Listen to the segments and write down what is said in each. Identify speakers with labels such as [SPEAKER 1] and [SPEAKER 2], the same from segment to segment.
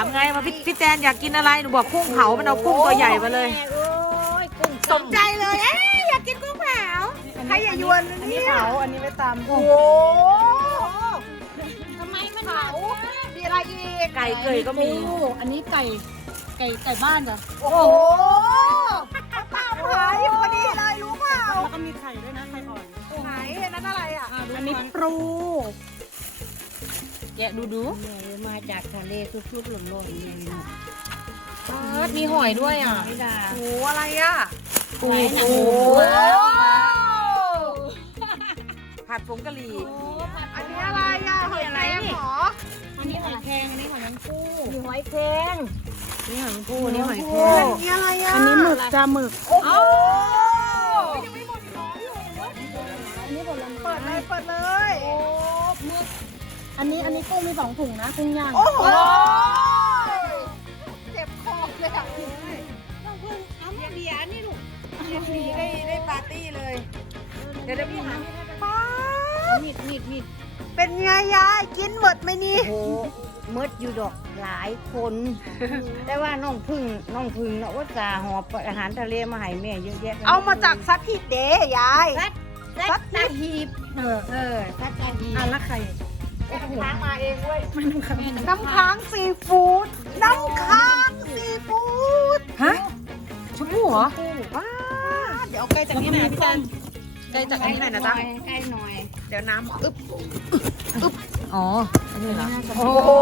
[SPEAKER 1] ามไงมาพี่แตนอยากกินอะไรหนูบอกกุ้งเผามันเอากุ้งตัวใหญ่มาเลยสมใจเลยอยากกินกุ้งเผาใครอย่ายวนอันนี้เผาอันนี้ไม่ตำโอ้โห
[SPEAKER 2] ทำไมมันเผา
[SPEAKER 1] มีอะไรอีกไก่เกยก็มี
[SPEAKER 2] อันนี้ไก่บ้านจ้ะ
[SPEAKER 1] โอ้โหป้าหายพอดีเลยรู้เปล่า
[SPEAKER 2] แล้วก็มีไข่ด้วยนะไข่อ่อน
[SPEAKER 1] ไหนนั้นอะไรอ่ะ
[SPEAKER 2] อันนี้ปลูแกะดู
[SPEAKER 3] มาจากทะเลสุดๆหล่นๆเลย
[SPEAKER 1] มีหอยด้วยอ่ะโอ้อะไรอ่ะปูผัดผงกะหรี่อันนี้อะไรอ่ะหอยอะไรหรอ
[SPEAKER 2] อันนี้หอยแครงอันนี้หอยนางปู
[SPEAKER 3] มีหอยแครง
[SPEAKER 1] นี่หอยปูนี่หอยแครง
[SPEAKER 2] อันนี้อะไรอ่ะอันนี้หมึกจ้าหมึก
[SPEAKER 1] โอ้โห
[SPEAKER 2] ยังไม่หมดอีกเหรออันนี้ผลไม้
[SPEAKER 1] เปิดเลย
[SPEAKER 2] โอ้หมึกอันนี้กุ้งมี2 ถุงนะกุ้งย่าง
[SPEAKER 1] โอ้โหเจ็บคอเลยอ่ะ
[SPEAKER 3] ต้องเพิ่งเอามาเบียร์นี่ลูก
[SPEAKER 1] ได้ปาร์ตี้เลยเดี๋ยวพี่หาป้า
[SPEAKER 3] มีด
[SPEAKER 1] เป็นไงยายกินหมดไหมนี่
[SPEAKER 3] โอ้มดอยู่ดอกหลายคนแต่ว่าน้องพึ่งนะว่าจะหอบอาหารทะเลมาให้แม่เยอะแยะ
[SPEAKER 1] เอามาจากซัดฮิตเดย์ยาย
[SPEAKER 3] ซัดตาหีบซัดตาหีบ
[SPEAKER 2] แล้วไข่
[SPEAKER 1] น้ำค้างมาเองเว้ย
[SPEAKER 2] น้ำ
[SPEAKER 1] ค้างซีฟู้ดน้ำค้างซีฟู้ดฮะชมพู่เหรอว้าเดี๋ยวไกลจากนี้หน่อยพี่แตนไกลจากนี้หน่อยนะจ๊ะ
[SPEAKER 3] ใกล้หน่อย
[SPEAKER 1] เดี๋ยวน้ำอึ๊บอ๋อนี่เหรอโอ้โห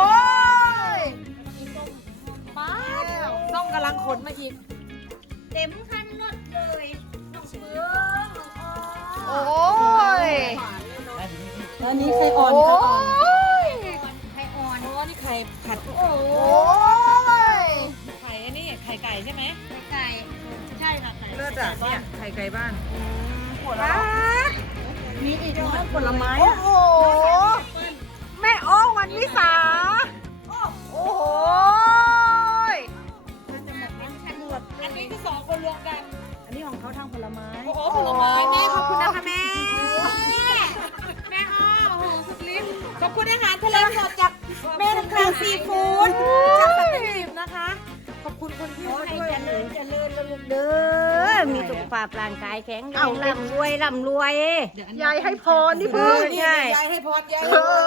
[SPEAKER 1] ป้าส้มกำลังขนมาอีก
[SPEAKER 3] เต็มคันรถเลยน้องเฟือง
[SPEAKER 1] โอ้ย
[SPEAKER 2] อันนี้ไข่อ่อน
[SPEAKER 3] ไข่อ่อน
[SPEAKER 1] โอ้นี่ไข่ผัด
[SPEAKER 3] โอ้
[SPEAKER 1] ยไข่อันนี้ไข่ไก่ใช่ไหม
[SPEAKER 3] ไก่ใช่ค่ะไก่
[SPEAKER 1] เลือดอ่ะเนี่ยไข่ไก่บ้าน
[SPEAKER 3] ผลไม้
[SPEAKER 2] มีอีกนะผลไม้
[SPEAKER 1] โอ้โหแม่โอ้วันวิสาโอ้โหอันนี้คือ2 คนรวมกัน
[SPEAKER 2] อันนี้ของเขาทางผลไม้
[SPEAKER 1] โอ้โหผลไม้แม่ขอบคุณนะคะแม่อ้อโอ้โหสุดฤทธิ์ขอบคุณอาหารทะเลสดจากแม่น้ำค้างซีฟู้ดจากสัตหีบนะคะขอบคุณคนที่
[SPEAKER 3] ให้
[SPEAKER 1] ช่วย
[SPEAKER 3] เจริญแล้วลูกเด้อมีสุขภาพร่างกายแข็งแรงร่ำรวย
[SPEAKER 1] ยายให้พรนี่เพิ่ง
[SPEAKER 3] ยาย
[SPEAKER 1] ให้พรยาย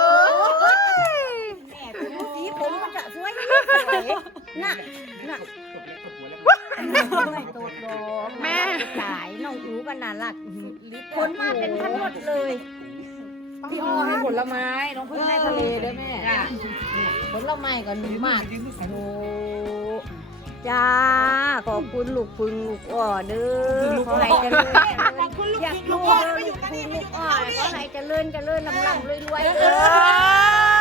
[SPEAKER 3] แม่สีผมมันจะสวยน่ะตัวดอกแม่สายน้องอูกันน่ารักคนมาเป็นทั้งหมดเลย
[SPEAKER 1] พี่อ้อให้ผลไม้น้องพึ่งให้ทะเลด้วยแม่
[SPEAKER 3] ผลไม้ก็มีมากโอ้จ้าขอบคุณลูกพึ่งลูกอ้อเด้อขอให้เจริญอยากลูกอ้อลูกพึ่งลูกอ้อขอให้เจริญลำรวย